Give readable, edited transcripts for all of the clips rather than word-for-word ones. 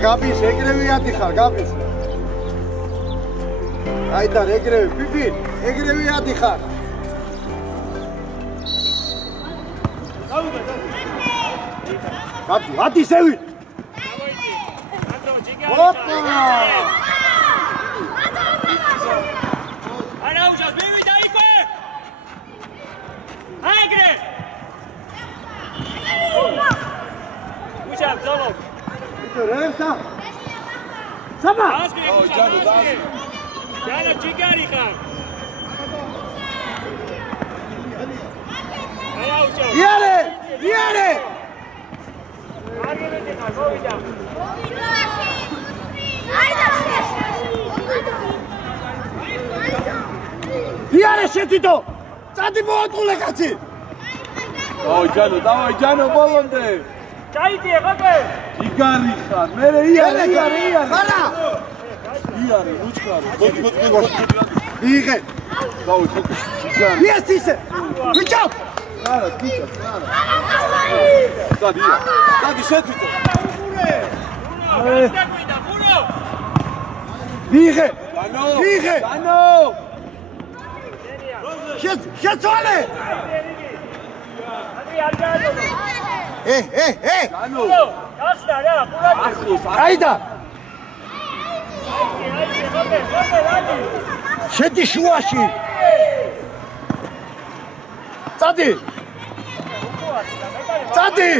Gabis, ეგრევე ადიხარ, Gabis. აიდან ეგრევე, პიპი, ეგრევე ადიხარ. Gabis, ადი სევი. ოპა! არა უშავს, მივიდა იქვე! აიგრე! უშავ, ზოლო. Resta! Saba! Oh, Jano, Jano, Chigari khar. Yare! Yare! Aage bete khar, go beta. Yare shetito! Tsadi mootqule katsi! Oh, Jano, davay Jano bolonde. Chaiti eqoqe. Igari khar, mere iare. Khara! Iare, uçkar. Იღე. Davay khok. Igari. Yes, ise. Bicho! Khara, bicho, khara. Dadi. Dadi shetito. Იღე. Jano. Იღე. Jano. შეცვალე! Jano. გახსნა რა, ყურადღება. აიდა! შედი შუაში! წადი! წადი!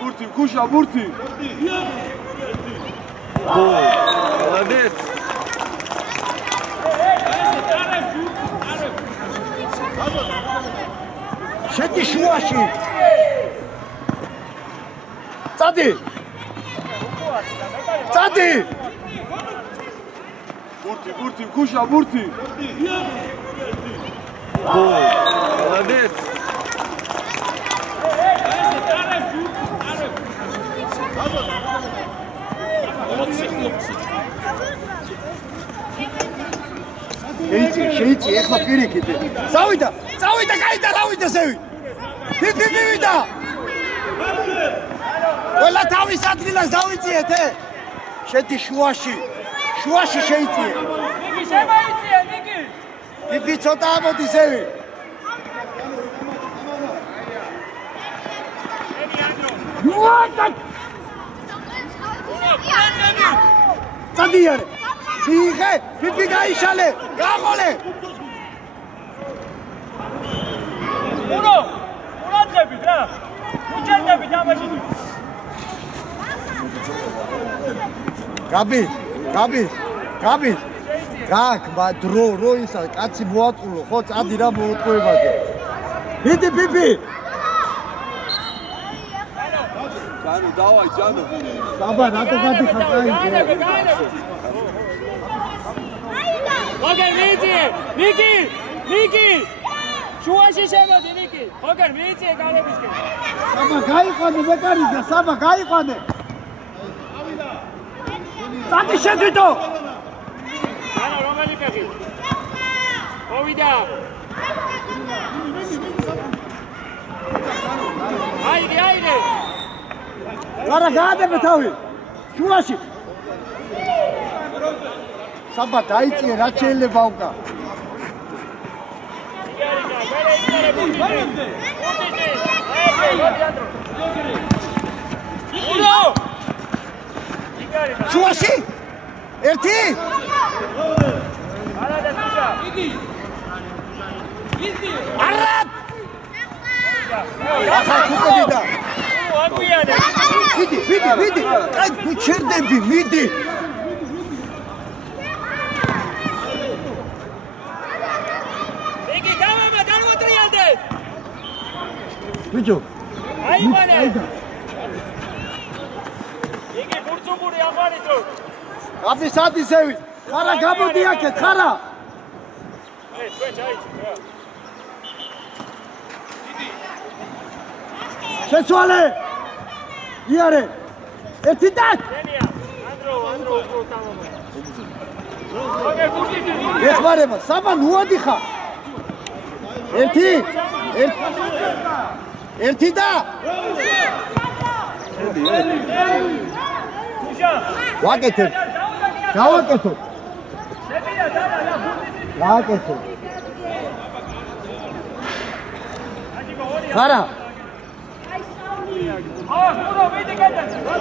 Burti, kusha, burti. Молодец. შედი შუაში! წადი! წადი! Burti, kusha, burti. Молодец. შეიცი, ეხლა პირიქით. წავიდა, გაიდა, დავიდა ზევი. მივიდა. ყველა თავის ადგილას დავიწიეთ, შედი შუაში შეიწიე. ნიკი შემოიწიე, ნიკი. პიპი ცოტა ამოდი ზევი. წადიარე. იღე, პიპი გაიშალე, გაყოლე. ყურადღებით რა. უჩერდებით ამაში. გაბი. გაკ დრო ისა კაცი მოატყულო ხო წადი რა მოუტყუებაზე მიდი პიპი ჯანო დავაი ჯანო საბა რატო გადიხარ კაი ოგერ მიიწიე ნიკი შუაში შემოდი ნიკი ოგერ მიიწიე გალებისკენ საბა გაიყვანე ბეკარიძე საბა გაიყვანე წადი შედვითო ანა რომელი ფეხი მოვიდა აიდე არა გაადებე თავი შუაში საბა დაიწიე რა შეიძლება უკა შუაში ერთი არა ახლა თუკედა მიდი აი თუ ჩერდები მიდი იგი გამამა განვატრიალდე ბიჭო აიყვანე იგი ბურცუგური აღვარითო აბი სადისევი ხარა გამოდი აქეთ ხარა ჩვენ ჩაიჭი შეცვალე იარე ერთი დაკ ანდრო თავობა ოგე გურდიდი ეხმარება საბა ნუადი ხარ ერთი და ვაკეთებ გავაკეთო ხარა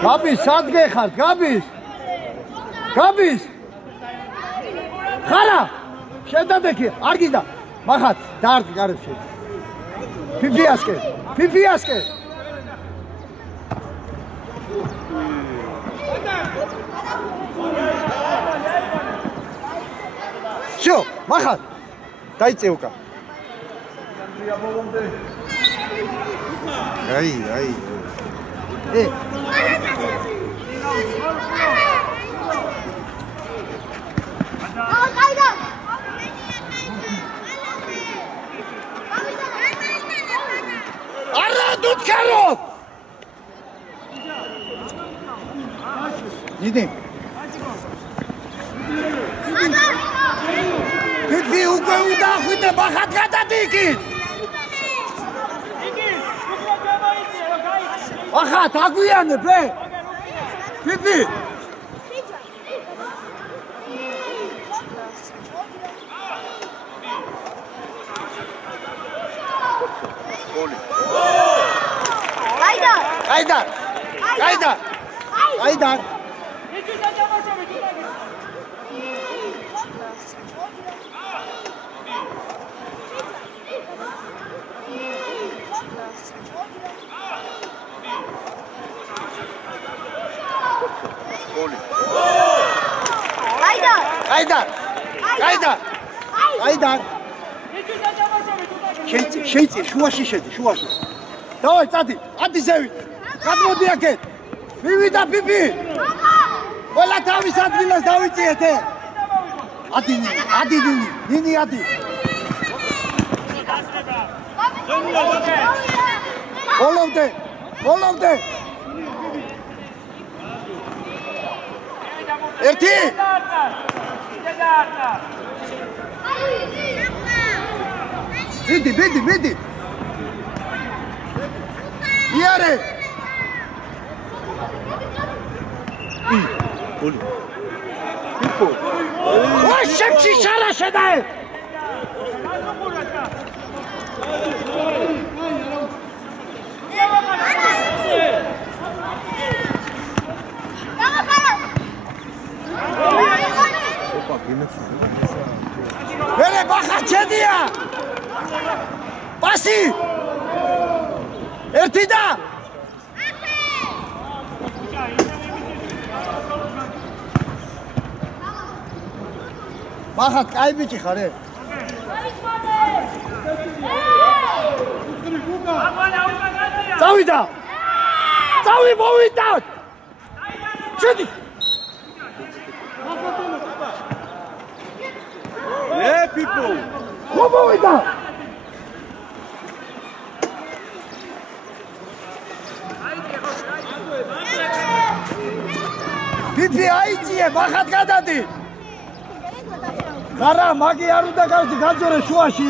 გაბის სად გეხართ გაბის ხარა შედადექი არ გიდა მახაც დაარტყი გარებში ფიფიასკე შო მახაც დაიწე უკა აი არა დუჩქარო იდი ფიფი უკვე უნდახვიდე ბახად გადადიკი ახათ აგვიანე ბე ფიფი გაიდა შეიძლება შუაში შედი შუაში დავაი წადი ატისევი გადმოდი აქეთ მივიდა პიპი ყველა თავის ადგილას დავიწიეთ ადი ნინი ადი ბოლომდე ერთი მიდი იარე გოლი პიპო ვაშებში შარა შედაე ვერე ბახა ჩედია პასი ერთი და მახათ, კაი ბიჭი ხარ, წავიდა! წავი მოვიდათ! შედი! პიპო! ხო მოვიდა! პიპი აიწიე, მახათ გადადი! არა, მაგი არ უნდა გავდი, გაძორე შუაში.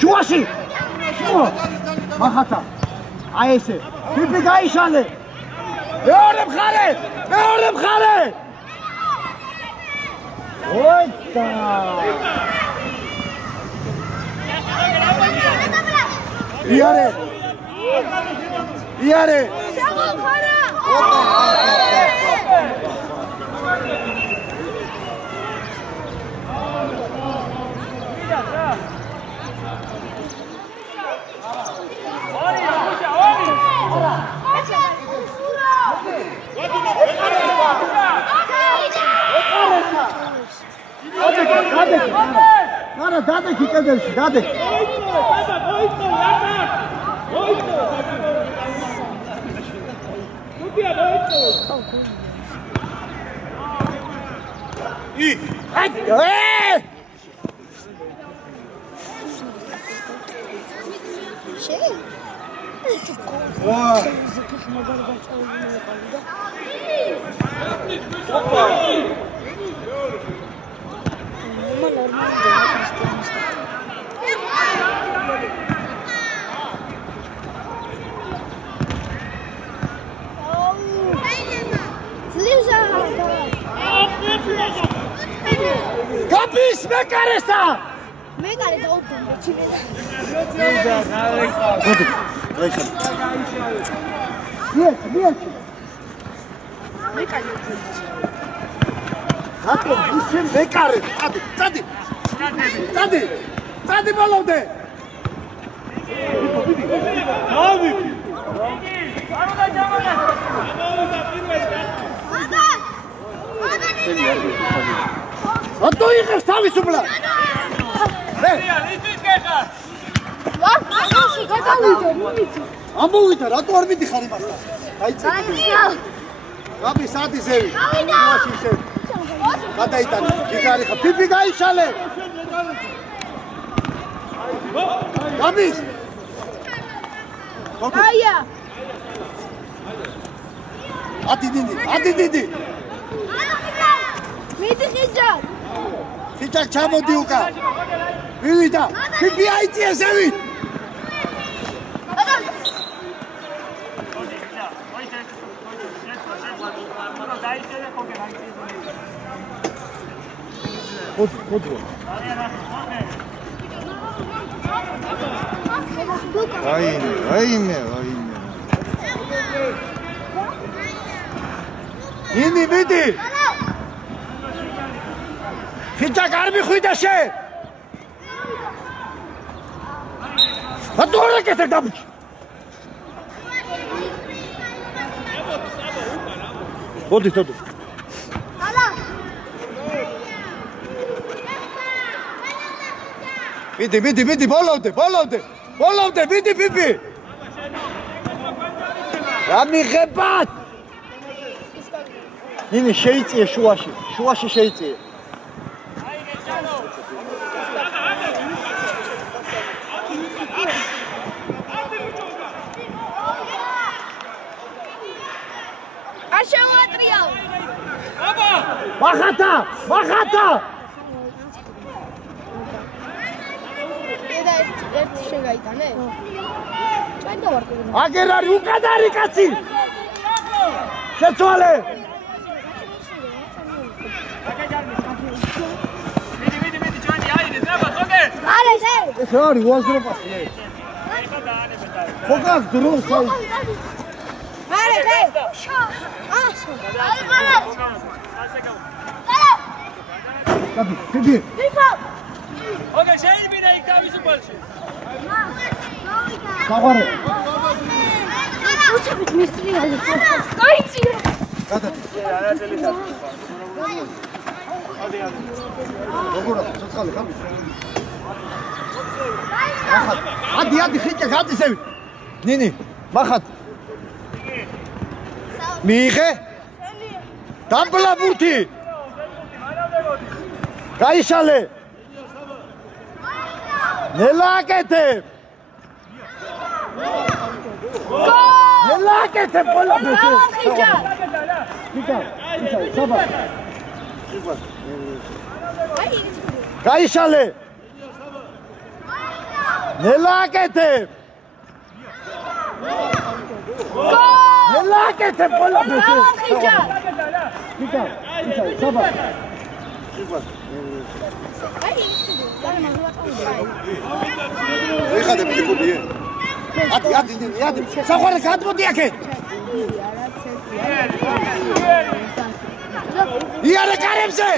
შუაში! შუა! მახათა! აი ესე! პიპი გაიშალე! მეორე მხარე! მეორე მხარე! ოიტა! იარე! იარე! არა, დადექი კედელში, დადექი. Kapis mekaresa! Mekare da open bechile. Yes. Mekare. Hato, isen mekare. Tadi balode. Navi. Hato იღებს თავისუფლა. ამოვიდა, რატო არ მიდიხარ იმასთან? გაბი საათი ზევი. მაშინ ისე. გადაიტანე, ჯიგარი ხა, პიპი გაიშალე. გაბის. აია. ათი დიდი. მიდი ხიჭა. ხიჭა ჩამოდი უკა. მივიდა. პიპი აიწია ზევი. Куда? Аиме. Ини биди. Хита карби хуйдаше. Атора кете дабч. Ходи. Მიდი, ბოლოვდე, მიდი, პიპი. რა მიღებათ? ნინი შეიწიე შუაში შეიწიე. არ შევატრიალ. მახათა. ერთი შეგაიტანე? ჩვენ დავარკვევი. აგერ არის უკადარი კაცი. შეცვალე. მიდი, ჩვენი აიდე, дрება, ზოგერ. არა. ეს არის უაზროპასი. ხო გაქ დროს აი. არა. პიპი. ოკეი, შეიძლება იქ თავისუფალში. საყვარე. უჩები მისტრიალე. კაიცი. როგორ ცოცხალი ხარ? ადი ხიჭე გადისევი. ნინი, მახატ. მიიღე? დამბლა ბურთი. გაიშალე. ნელაკეთე. ნელაკეთე პოლაბეთე. ხიჭა. ხიჭა, საბა. გაიშალე. ნელაკეთე. ნელაკეთე პოლაბეთე. ხიჭა. ხიჭა, საბა. ეხადე პიკობიე. ადი. საყვარე გადმოდი აქე. იარე კარებზე.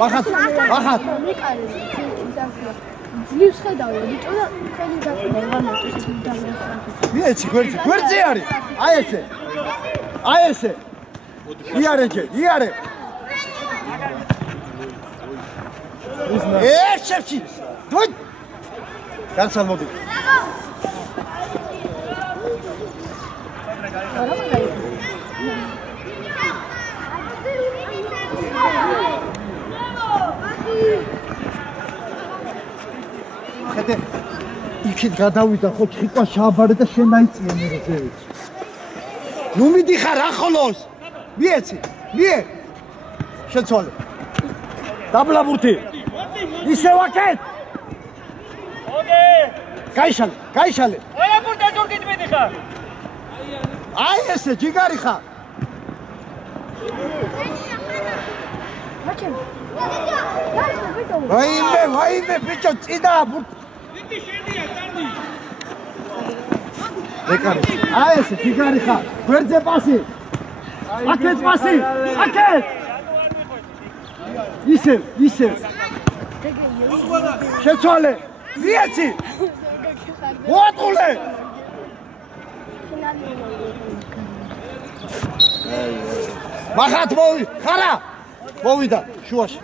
მახატ. ძლივს ხედავე ბიჭო და ხელი დაკიდა მიეცი გვერდზე არის. აი ესე. იარე. შეფში. დუთ. განსალ მოდი. ხედე იქით გადავიდა ხო ჭიქვა შაბარე და შენ აიწია მე როზე. ნუ მიდიხარ ახლოს. მიეცი. შეცვალე. დაბლა ბურთი. ისე ვაკეთ. გაიშალე. ყველა ბურთი ზურგით მიდიხარ. აი ესე ჯიგარი ხარ. ვაიმე ბიჭო წიდა ბურთი. ეკარი. აი ესე ჯიგარი ხარ. გვერდზე პასი. აქეთ პასი. ისე. შეცვალე. მიეცი. ვატყულე. მახატ ხარა. მოვიდა შუაში.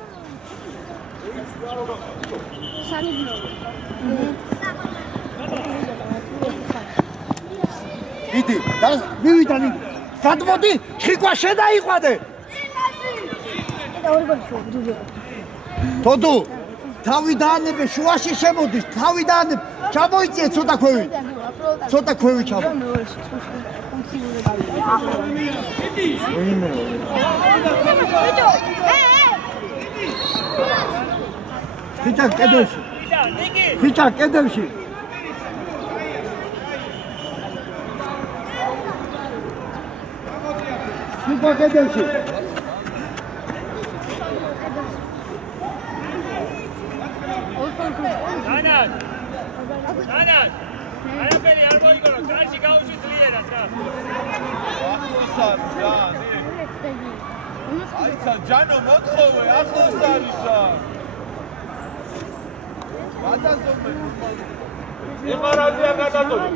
იდი, მივიდა ნი. გადმოდი, ჭიქვა შედაიყვადე. თოდუ, თავი დაანებე შუაში შემოდის, თავი დაანებ. ჩამოიწიე ცოტა ქვევი ჩამო. ხიჭა კედელში. ანად. არაფერი არ მოიგორო, კარში გაუშვი ძლიერად რა. აიცა ჯანო მოთხოვე, ახლოს არისა. გადაზომე. ეხარაზია გადაწოლი.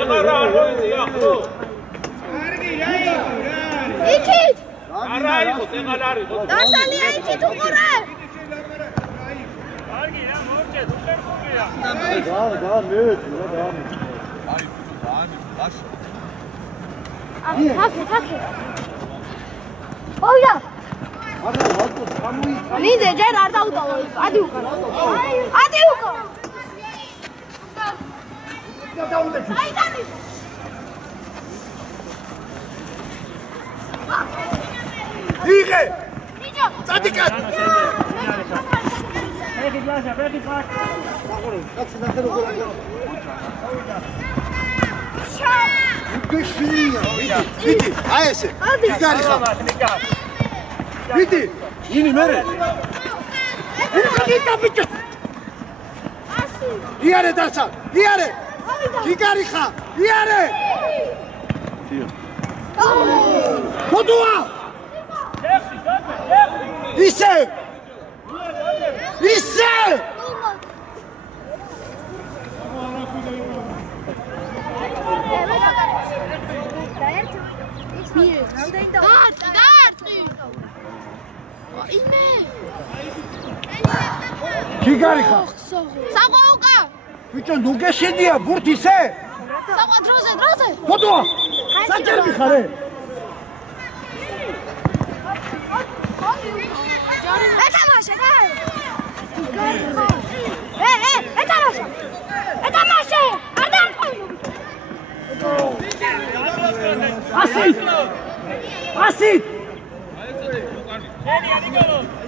ეხარა არ მოიწია ხო? იქით. არა იყოს, ეხარ არ იყოს. დასალია იქით უყურე. კარგი რა, მოვჭე, უყურია. აი, დაანი, გაშა. ფაქე. ოია. ნინძე ჯერ არ დაუდავო. ადი უკან. აი დადი. იღე. წადიკა. Ready, back. კაცი ნახე როგორ არის. გიშია. ვიდი. აი ესე. ჯიგარი ხარ. ვიდი. ინი მერე. ვიდი ბიჭო. იარე დასა. იარე. ჯიგარი ხარ. იარე. ხოდუა. ისე. დარტყი. იმე. ჩიგარი ხარ. საყვა უკა. ბიჭო, ნუ გეშენია ბურთი ისე? საყვა დროზე. ხოდო. საჭერბი ხარე? ეთამაშე რა. ეთამაშე. არ დარტყი. ასი.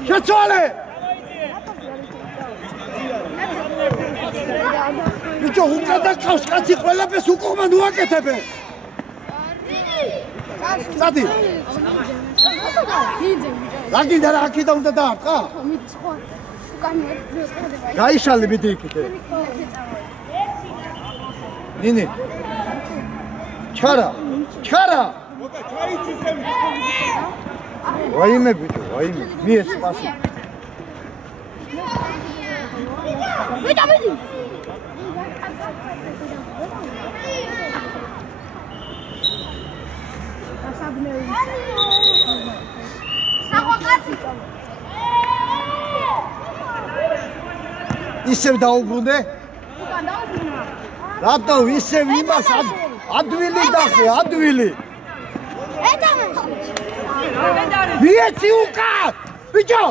შეცვალე. ბიჭო, უკადა ყავს კაცი ყველაფერს უკუღმა ნუ აკეთებე. სადი. რაგიდა რა აქიდა უნდა დაარტყა? გაიშალე მიდი იქით. ნინი. ჩარა. ვაიმე ბიჭო, ვაიმე. მიეს პასი. მიდი. ისევ დაუბრუნდე? რატო ისევ იმას ადვილი დახე, ადვილი. მიეცი უკა! ბიჭო!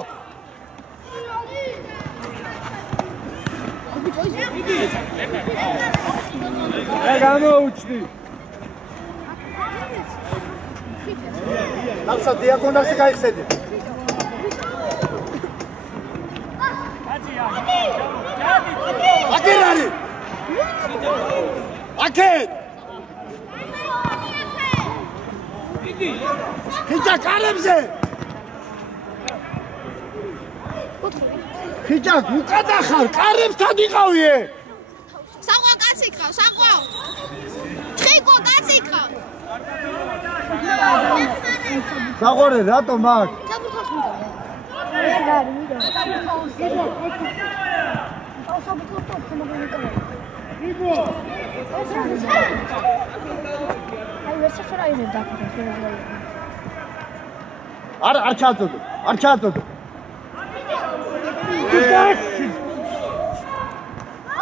გამოუჩდი. ნახსა დიაკონასი გაიხსენდი. აკერარი. აკეთ. ხიჭა კარებზე. ხიჭა უკადა ხარ, კარებთან იყავიე. საყვა კაცი ხარ, საყვა. ხიკო კაცი ხარ. საყორე რატო მაგ? საბურთოს მიდო. ეგარი მიდო. საბურთოს მომგონიკა. ვიგო. აი ვერსაფრაინე დაფიქრე. არ ჩააწოდო.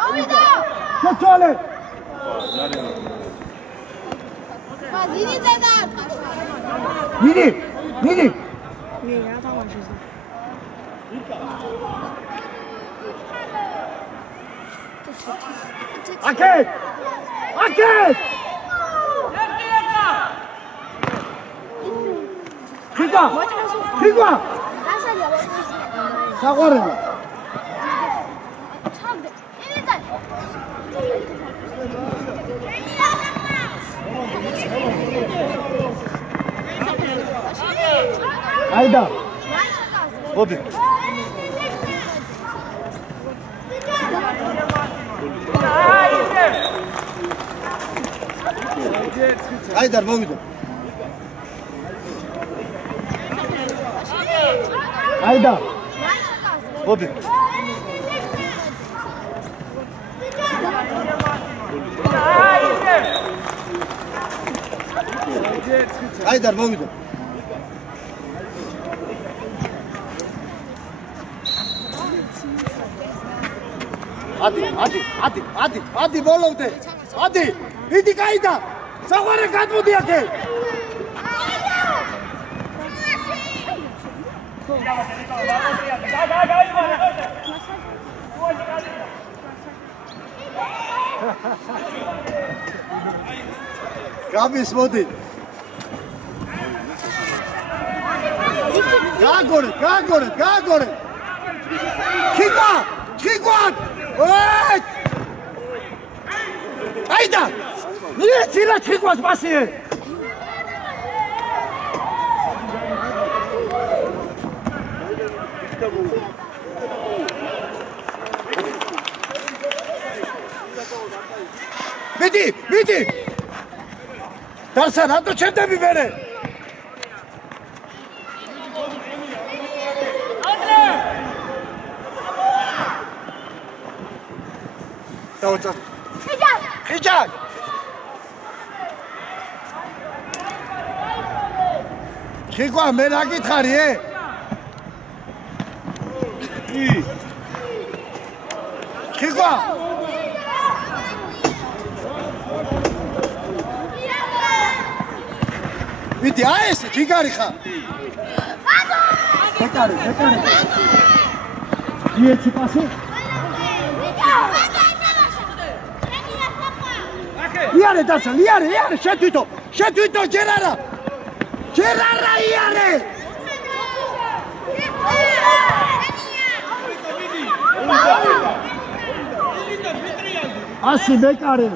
ავიდა. შეცვალე. მაზინი ზედა. ნინი. მე რა თამაშის. აკეთ. ხიგვა. საყორე. აიდა. მოდი. აიდა მოვიდა. აიდა. მოდი. აიდა მოვიდა. ადი ბოლოვდე. ადი. იდი გაიდა. საყვარე გადმოდი აქე. გამის მოდი. გააგორე. ხიკვა. აიდა. მიეცი რა ხიკვას პასიე. მიდი. დარსა რატო ჩერდები მერე? ხიჭაკ. ჩხიკვა მე რა გითხარი ჩხიკვა ვიდი აი ეს ჯიგარი ხარ ბეკარი იეთი პასი იარე დაცა იარე შეთვითო ჯერ არა იარე ასი ბეკარი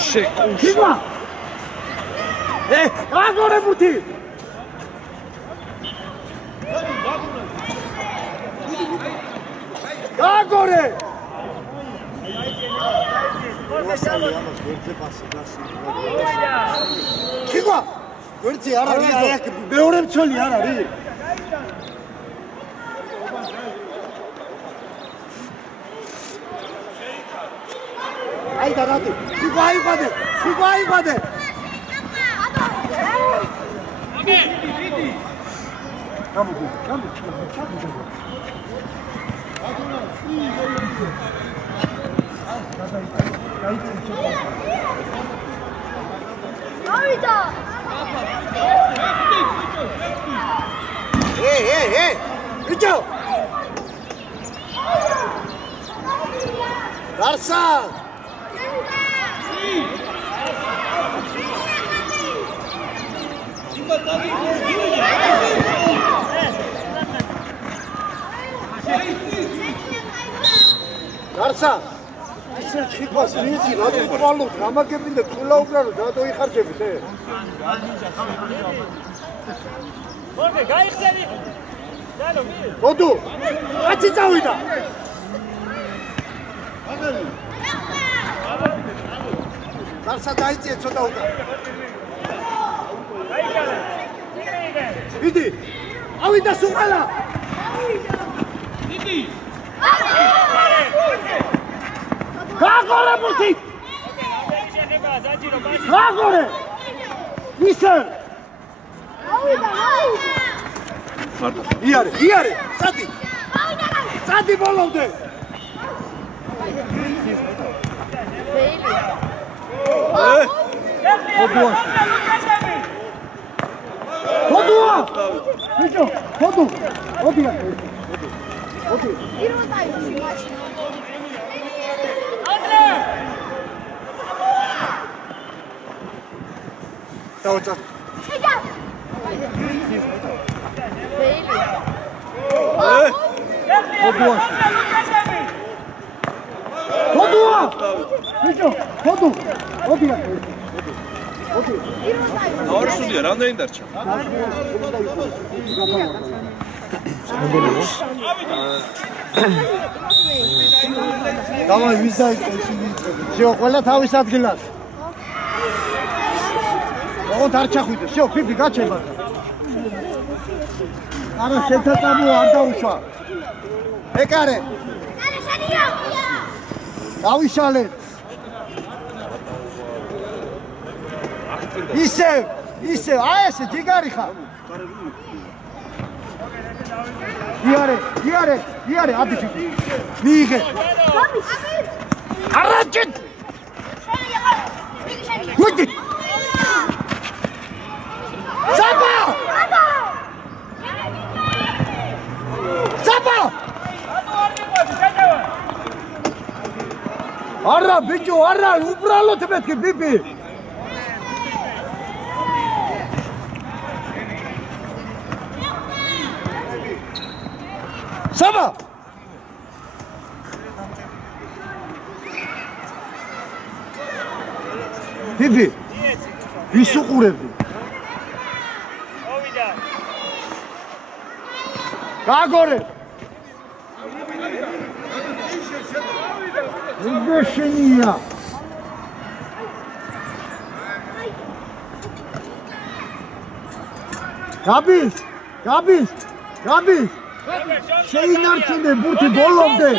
შეკუშა აგორე ბუთი აგორე ჩიგვა ვერცი არ არის აქ მეორე მცველი არ არის აი და რატო ჩიგვა აიბადე გამოდი ავიდა ბიჭო გარსა გარსა ისე ჩიყვას ვიცი რა უყვალოთ გამაგებინდა თულა უკრანო რატო იხარჯებით მორგე გაიხსენი დანო ბოდუ კაცი წავიდა გარსა დაიწიე ცოტა უკან ვიდი ავიდა სუყალა ვიდი გაგორე ბუთი გაგორე ისე იარე წადი ბოლომდე ხოდუა ბიჭო ხოდუ ოდია დაუცა ხოდუა ბიჭო ხოდუ ოდია ორი სულია რამდენი დარჩა давай ვიზა შეო ყველა თავის ადგილას ოღონდ არ ჩახვიდე შეო ფიფი გაჩება არა შეთაწამო არ დაუშვა ეკარე დავიშალე ისე აი ესე ჯიგარი ხარ იარე აბიჩი მიიღე არაჭით ვიდი საბა არა ბიჭო არა უბრალოდ მეთქი ბიბი საბა ბიბი ვის უყურებდი მოვიდა გაგორე იგეშენია გაბის შეინარჩუნე ბურთი ბოლომდე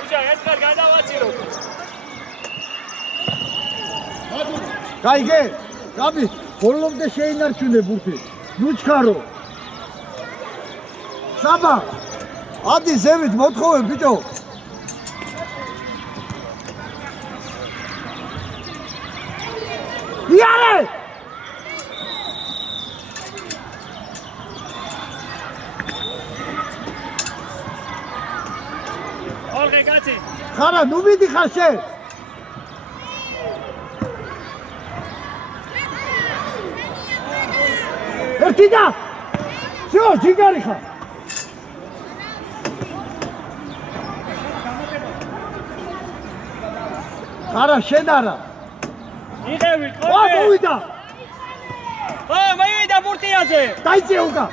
უჯა ერთხელ ახლა გადავაცილო. გაიგე? გაბი, ბოლომდე შეინარჩუნე ბურთი. ნუ ჩქარო. საბა. ადი ზევით მოთხოვე ბიჭო. იარე! ორღე კაცი. ხარა, ნუ მიდიხარ შენ. ერთი და. შო, ჯიგარი ხარ. ხარა, შენ არა. იღევი, ვა, ყოლე. მოვიდა. მოვიდა ბურთიაზე. დაიწე უკა.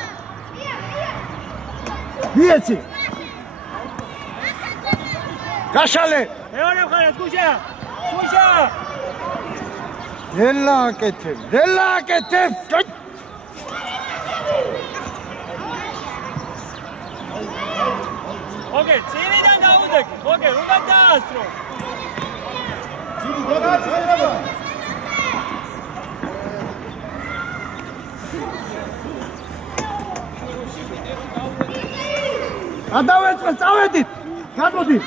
მიეცი. გაშალე. მეორე მხარეს გუშა. გუშა. დელა აკეთებ. დელა აკეთებ. ოკეი, წინიდან დაუდეკ. ოკეი, უნდა დაასწრო. გადავეწყე, წავედით. გამოდი.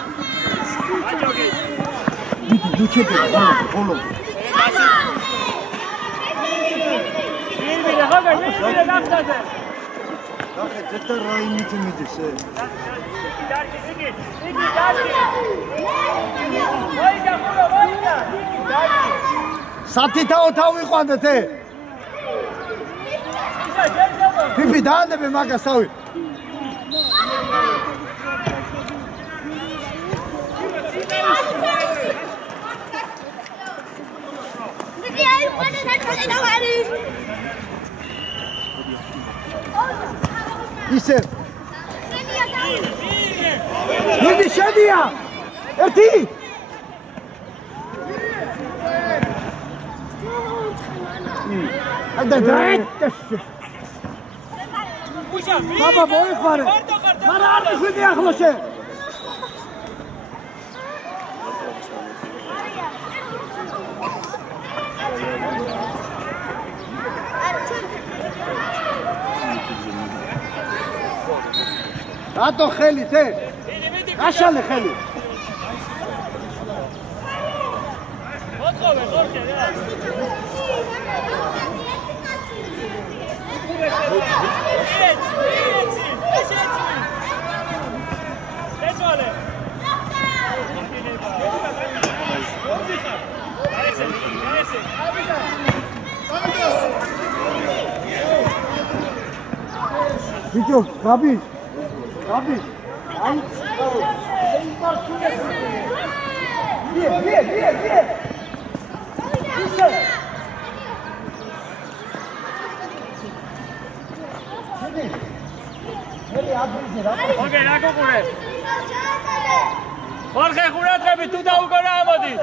აჯოგი. ნუ ჩეკე, ხოლო. მირმირე, ხაგა, მირმირე დახტაზე. დახე, ზეთა რაიმით მიდის, დარგი, იგი, დარგი. ვაიდა, ხოლო, ვაიდა. იგი, დარგი. სათითაო თავიყვანდეთ, ისა, ჯერჯერობით. ფიფი დაანებე მაგას თავი. ისე. მიდი შედია. ერთი. და დაეთე. გუშა, ბაბა მოიხარე. მარა არ მიხვიდი ახლა შენ. რატო ხელით, გაშალე ხელი. მოთხოვე, ხორჭე, რა. ეცვალე. ბიჭო, გაბი. გაბი. აი. დიე. ისე. ოკეი, რა გუყურე? ხორხე ხურატრები თუ დაუგონა ამოდი.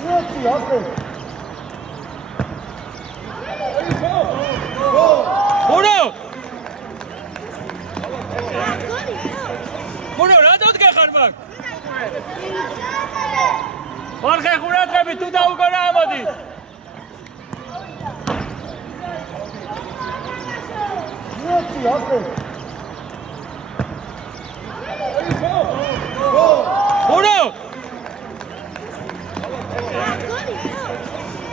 მიეცი, ოკეი. ხურო, რატოდ გეხარ მაგ? ხორხე ხურატრები თუ დაუგონა ამოდი. მიეცი, ოკეი.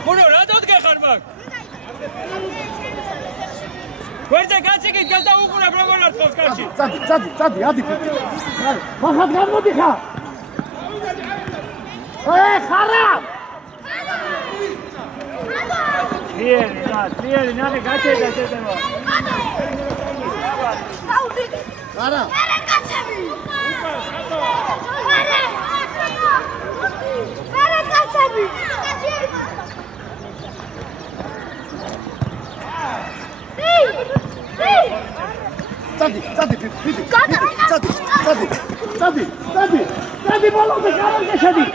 ხურო, რატოდ გეხარ მაგ? ვერზე გაციკით, გადაუყურებ როგორ არწევს კარში. წადი, ადი. ხახად გამოდი ხა. ხარა. ძლიერი, ნახე, გაჩერდა შეტევა. ხარა. Stadi, bolonda karanca şadi.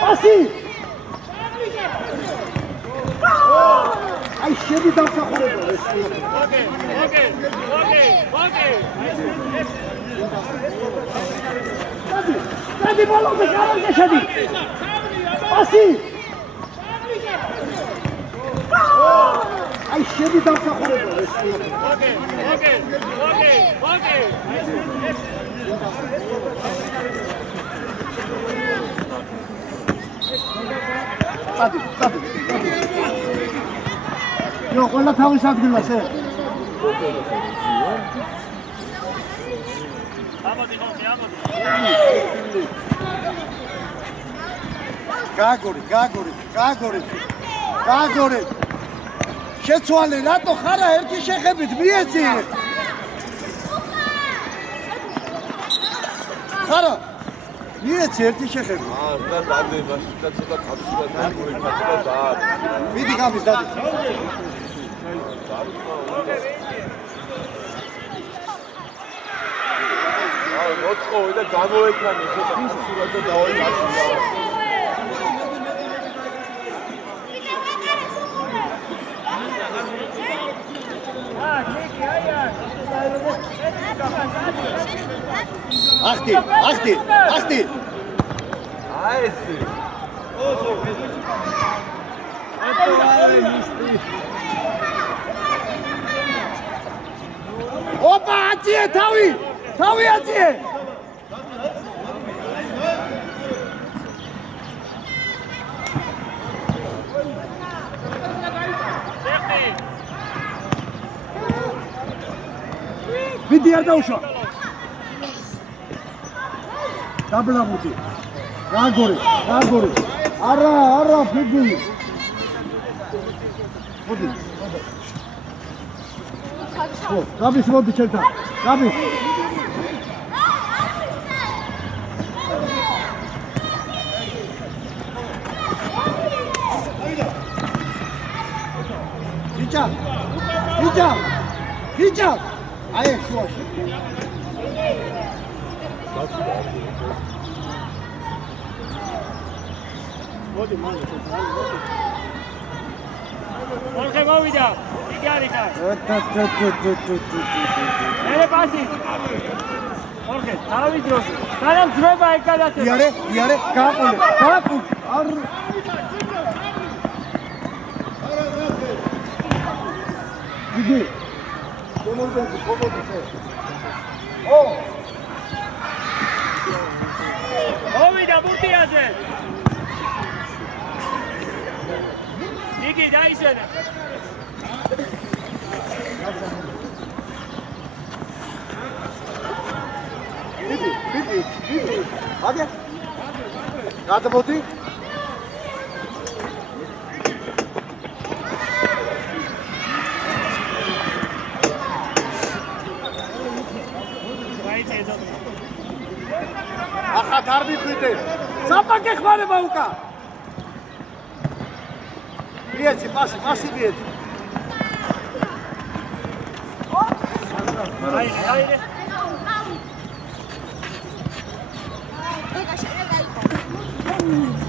Pasi. Ay şedi dansa koydu. Okay. ბოლომდე კარანტე შედი. პასი. აი შედი დამსახურება ეს. ოკეი. წადი. იო, ყველა თავის ადგილას ე. ამოდი. გაგორი. შეცვალე, რატო ხარა ერთი შეხებით მიეცი? ხარა მიეცი ერთი შეხებით. და დადე, მაშინ და ცოტა თავშუა მოიფათა და მიდი გამის დადი. მოწყოვე და გამოეკრანე ცოტა თავშუა და დავაიფათა. Ахти. აესი. ოპა, აწიე თავი აწიე. მიდი არ დაუშვა. დაბლამუთი. გაგორი. არა, ფიგი. მოდი. ხო, გაბის მოდი ჩემთან. გაბი. ვიჭა. აი შუაში. მოდი. ხორხე მოვიდა. იგი არის ხარ. მე პასი. ხორხე, თავი დროში. სანამ ძრება ეგ გადაცემა. იარე, გააყოლე. არ იგი შემოგვიყვება ხობოთზე. მოვიდა ბურთიაზე. იგი დაისვენა. მიდი. ადი. გადმოდი. ახლა დარბი ხვითე. საფაკე ხმარება უკა. მიეცი პასი მიეცი. აირე.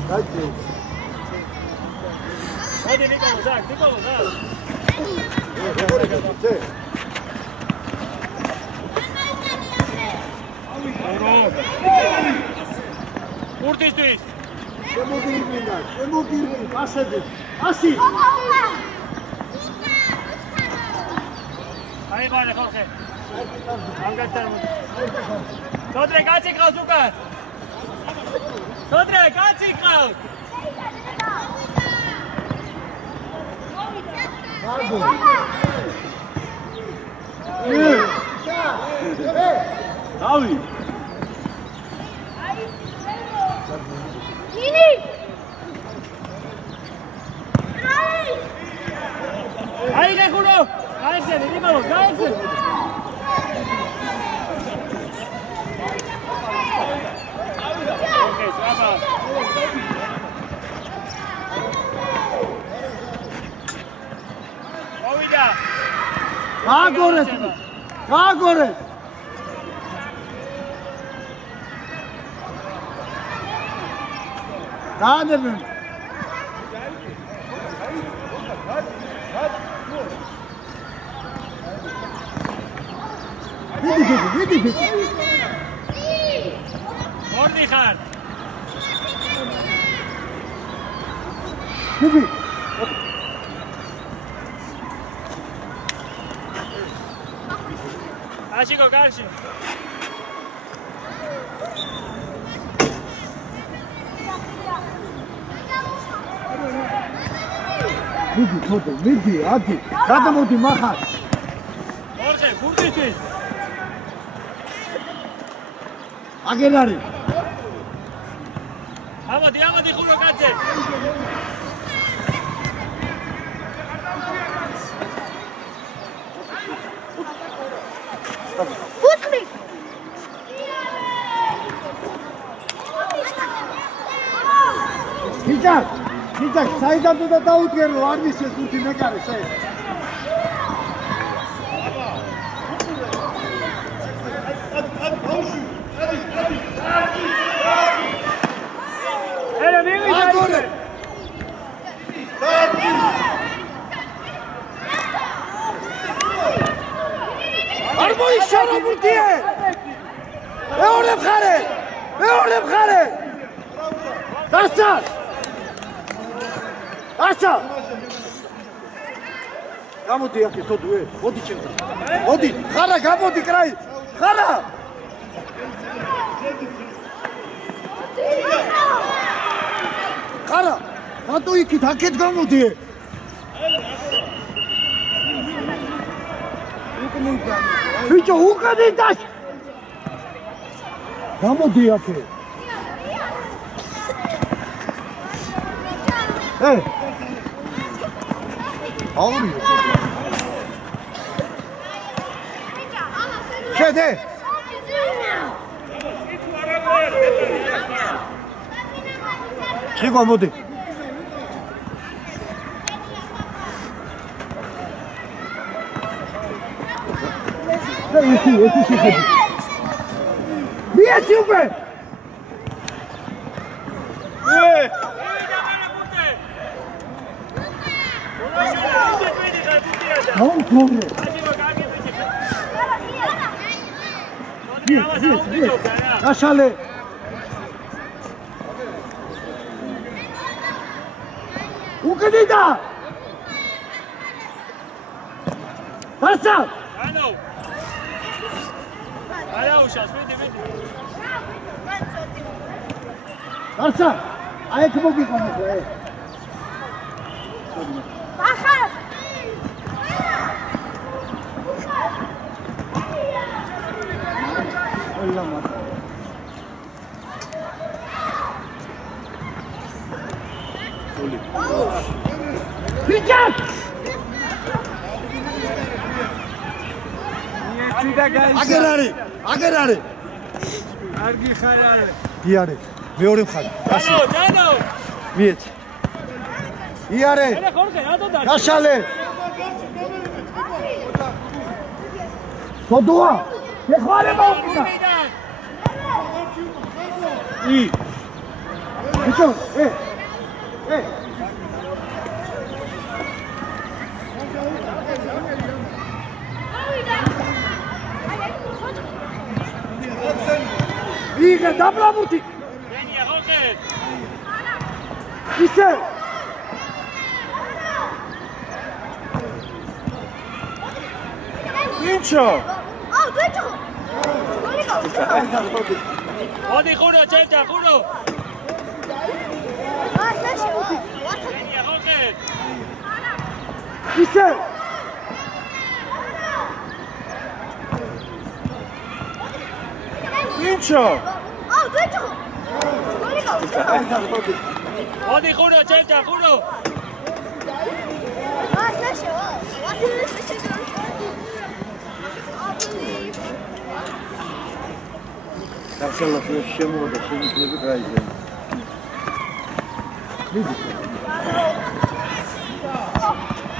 დაიწყე. მოდი ნიკოლო ზაკ. Urtistis. შემოდი, პასები. პასი. აიღალე ხორხე. ანგაცერმო. სოდრე კაცი ყავს უკან. სოდრე კაცი ყავს. დავი. ნინი. აი გეხურო. გაიხსენე, ნიკოლო, გაიხსენე. ოკეი, სვაბა. მოვიდა. გააგორე. დაანებენ. მიდი. მოდი ხარ. ნუბი აშიკო კარში მიდი თოდე მიდი ადი გადამოდი მახარ ორხე გურდისთვის აგერ არის ამოდი ხურო კაცე ფუტკრი იჯაკ საიდან უნდა დაუდგერო არ მისცეს თუთი მეკარე შე ელე მივიდა არ მოიშარო ბურთიე მეორე მხარე დასა გამოდი აქ თოდუე მოდი ჩემთან მოდი ხარა გამოდი კრაი ხარა რატო იქით აქეთ გამოდი ბიჭო უკადი დაშ გამოდი აქე აური შედე ჩიგო მოდი ერთი შეხედი მიეცი უკვე გაშალე უკიდიდა დასა ანუ არაუშავს მიდი დასა აი ეგ მოგიყვანე ახლა ბიჭაკ აგერ არის კარგი ხარ არის იარე მეორე მხარე დანო მიეც იარე ელე ხორხე რატო და გაშალე სოდოა ეხვალე მოვიდა ბიჭო იგა დაბლაბუთი ენია ხორხე ისე ბიჭო ბიჭო მოდი ხურო ჩემთან ხურო ენია ხორხე ისე ბიჭო მოდი ხურო ჩემთან ხურო გაშალა შემოვიდა შემიძლები გაიგე მიდი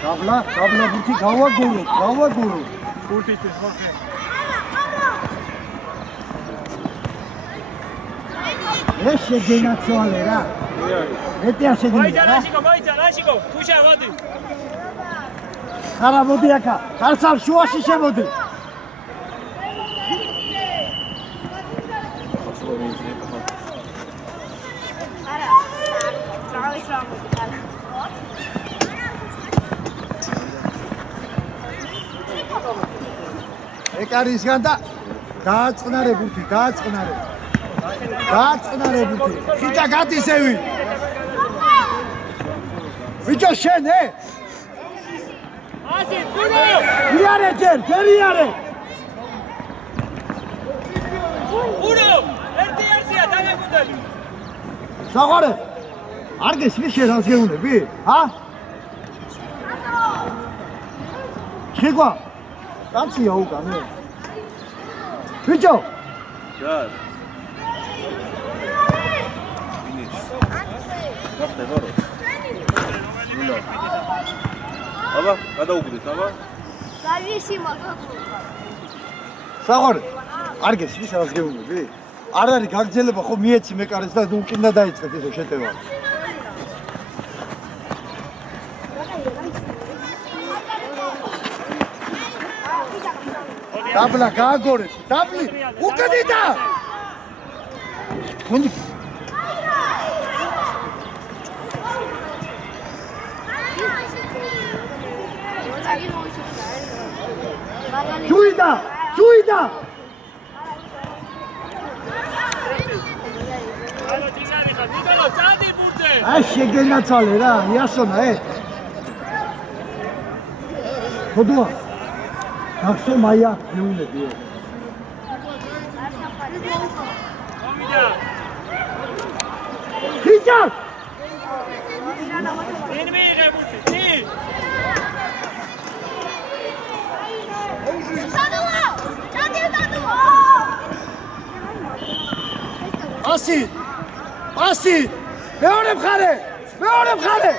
დაბლა ბუთი გავაგორო გურდისთვის ხორხე ეს შეგენაცვალე რა მეტი არ შეგენია რა მოიცა რაშიკო თუშა მოდი ხარა მოდი აქა ხარცალ შუაში შემოდი არა ეკარისგან და დააწყნარე ბურთი, დააწყნარე. დააწყნარე ბურთი. ხიჭა გადისევი. ვიჭო შენ, ასი, ფურო! იარე ჯერ იარე. ფურო! ერთი არცია დაგაგუნდები. საყარე. არ გესმის შენ რას გეუბნები? ჰა? შეგვა. კაცია უკანე. ვიჭო. რა. ფინიშ. გახდებარო. ნულა. აბა, გადაუგდეთ, აბა. გარიში მაგათო. საყარე. არ გესმის რას გეუბნები? არ არის გაგრძელება ხო მიეცი მეკარეს და უკინდა დაიწყეთ ესო შეტევა. დაბლა გააგორე, დაბლი, უკიდიდა! მონდი. ჯუიდა! ალო დინარი ხარ, ნიკოლო, წადი ბურთზე. აი შეგენაცვალე რა, იასონა, ხოდოა. ახსო მაია მეუნები. მომიდა. ხიჭა! დინ მიიღე ბურთი, დინ. ასი! მეორე მხარე!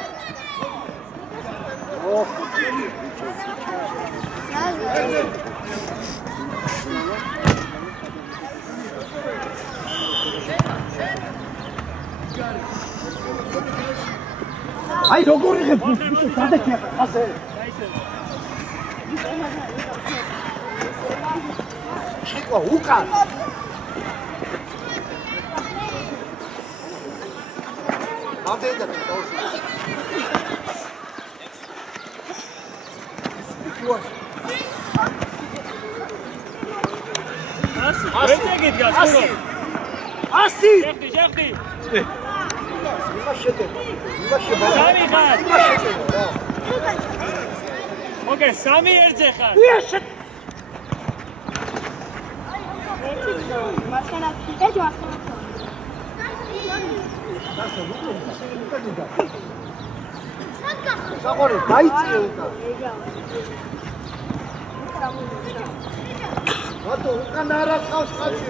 აი როგორ იღებ ბურთს გადაკია ასე. შეკვა უკან. ამდენდა დაუსი. ასე გიდგას ფურო. ასი! ჟეხდი. იმას შეტევა. სამი ხარ. ოკეი, სამი ერთზე ხარ. მასკარა, ეჯო ახლა. საყარე, დაიწიე უკან. ბატო, უკან არა ყავს ხალხი.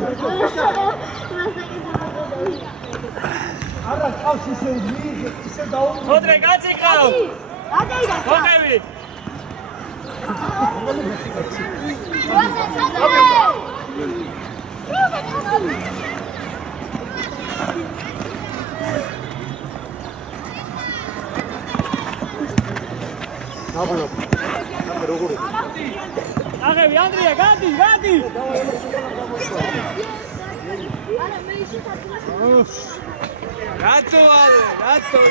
არა ყავს ისე მიიღე, ისე დაუღო. ხოდრე გაწიკავ. ადეიდა. ხოხევი. აღები ანდრია გადი რატო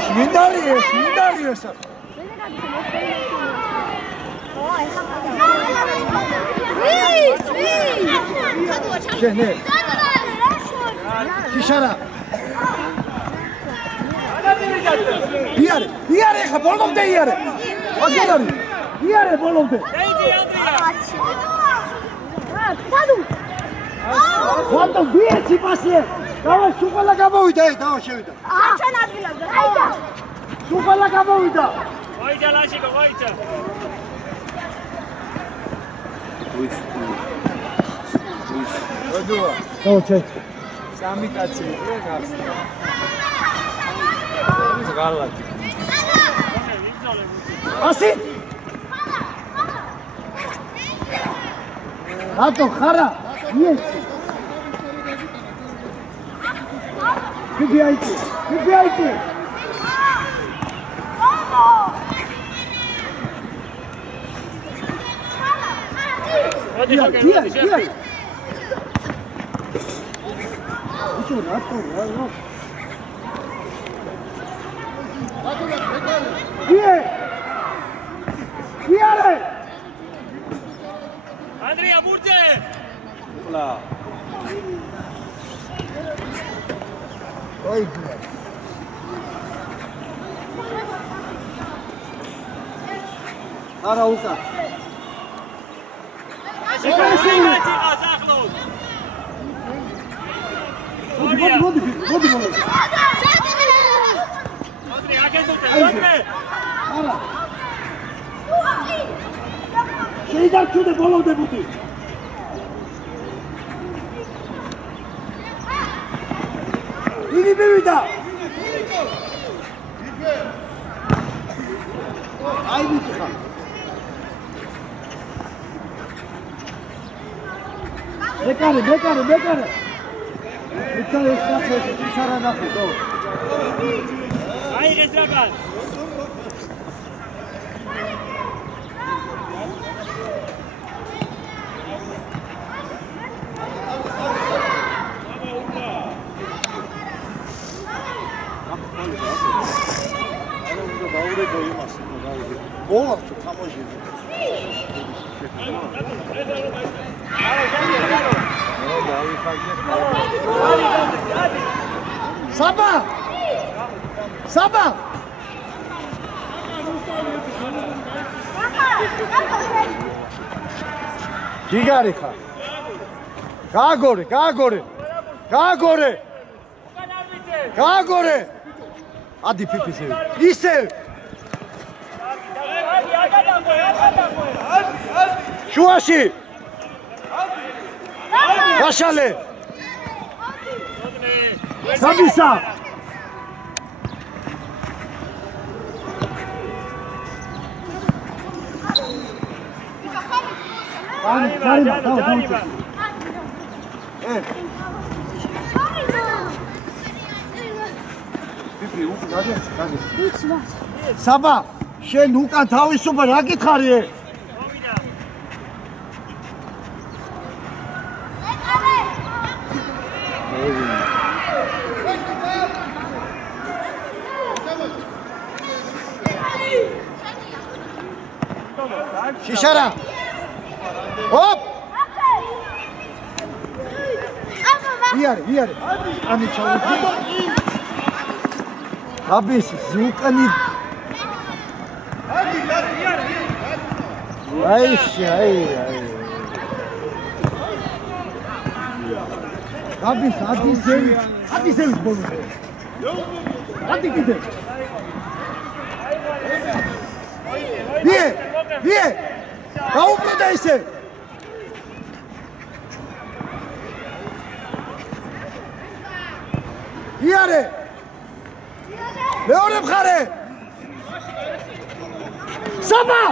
ეს მინარი ეს შენე შიშარა იარე ხა ბოლომდე იარე აგერარი იარე ბოლომდე დაიძი ანდრია დადუ ხონდო ვიერთი პასიე დავა სუყალა გამოვიდა დავა შევიდა ჩვენ ადგილებზე აიდა სუყალა გამოვიდა ვაიცა ლაშიკო ვაიცა როდოა დავჩე სამი კაცი იყო გახსნა ზღალაკი ასი რატო ხარა იეთი გიგაიტი მოდი ხოგერ ისო რატო რა ვიარე ანდრია ბურთზე ლა ოი არა უსა მოდი ანდრია აკეთოთ ანდრია არა შეიდარჩუნე ბოლომდე ბუთი იგი მივიდა აი მიწა მეკარე მიწა ეს კაცი ისარა ნახო აი ეს რაღაც მოვართო თამაშები საბა გიგარი ხარ გააგორე ადი ფიფისე ისე შუაში გაშალე საბისა საბა შენ უკან თავისუფალ რა გითხარიე შიშარა ოპ ვიარე ამი ჩავდი აბის ზუკანი აი აბის ადისევი ბოლომდე ადი კიდე ვიე გაუბრუნდა ისე ვიარე მეორე მხარე საბა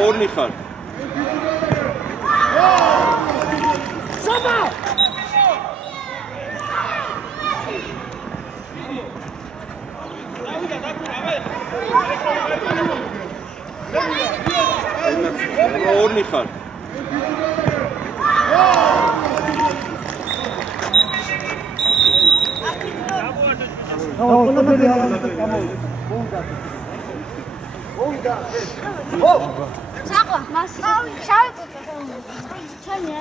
ორნი ხარ საბა ორნი ხარ საყვა მასი შავი კუჭა ჩემი